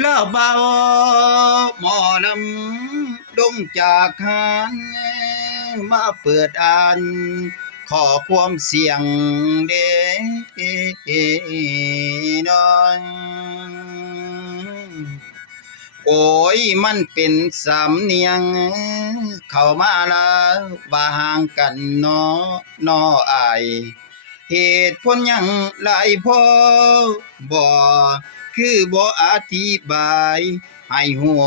แล้วเบาหมอลำลงจากหานมาเปิดอ่านขอความเสียงเด้น้อยโอ้ยมันเป็นสำเนียงเข้ามาแล้วว่าห่างกันน้ออายเหตุผลหยังหลายพอบ่คือบ่อธิบายให้หัว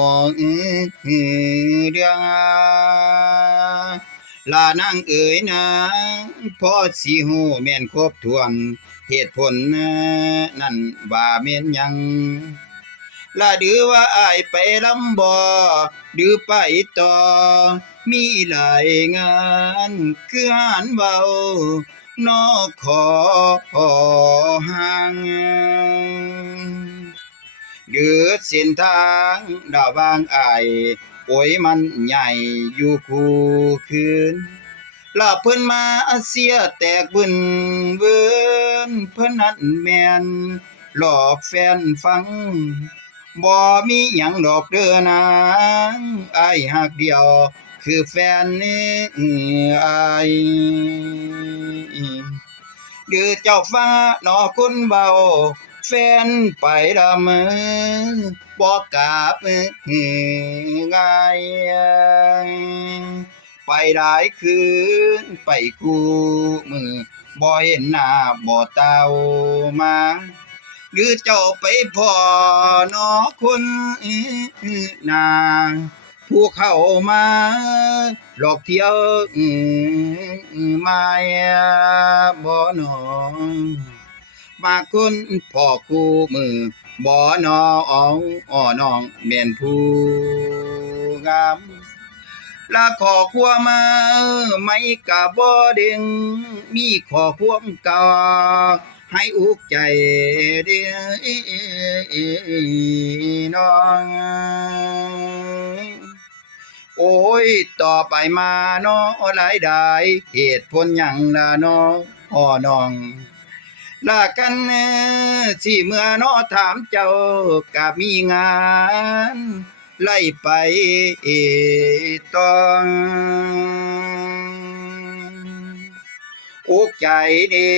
เรื่องลานางเอ๋ยนางพอสิฮู้แม่นครบถ้วนเหตุผลนั่นว่าแม่นหยังละดือว่าอายไปลำบ่ดือไปต่อมีหลายงานคือหานเบานอขอห่างเดือเส้นทางดาวางอายโอ้ยมันใหญ่อยู่คู่คืนลาเพิ่นมาเสียแตกบึนเวินเพิ่นนั้นแม่นหลอกแฟนฟังบ่มีหยังดอกเด้อนางอายฮักเดียวคือแฟนนี่อายเดือเจ้าฟ้าหนอคนเบาแฟนไปดำบ่กลับง่ายไปได้คืนไปคู่มือบ่เห็นหน้าบ่เต้ามาหรือเจ้าไปพ่อนอคนนา ผู้เข้ามาหลอกเที่ยวมาบ่นอมาคนพ่อคู่มือบ่นออ้องอ้อน้องแม่นผู้งามลาขอความมาไม่กะบ่เด้งมีขอความกาให้อุกใจเด้น้องโอ้ยต่อไปมาน้อหลายได้เหตุผลหยังล่ะน้ออ้อน้องลากันสิเมื่อน้อถามเจ้ากะมีงานไล่ไปต้องอกใจเด้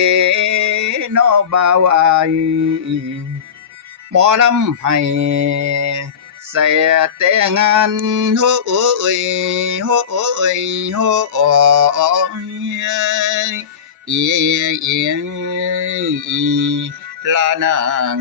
น้อบ่าวอายหมอลำให้ใส่แต่งานโอ้ยโอ้ยโอ้ยเอียลานาง